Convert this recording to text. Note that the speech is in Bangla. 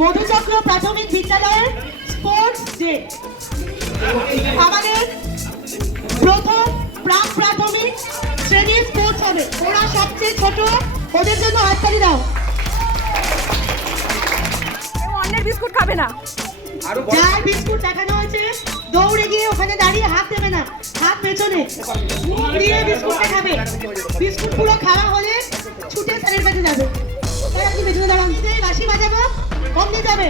মধুচক্র প্রাথমিক বিদ্যালয়ের স্পোর্টস ডে। আমাদের প্রথম প্রাক প্রাথমিক শ্রেণীর স্পোর্টস হবে, ওরা সবচেয়ে ছোট, ওদের জন্য হাততালি দাও। অন্যের বিস্কুট খাবে না, যার বিস্কুট দেখানো হয়েছে দৌড়ে গিয়ে ওখানে দাঁড়িয়ে হাত দেবে না, হাত পেছনে দিয়ে বিস্কুটটা খাবে। বিস্কুট পুরো খাওয়া হলে ছুটে স্যারের কাছে যাবে। আপনি পেছনে দাঁড়ান, বাঁশি বাজাবো, কম দিয়ে যাবে।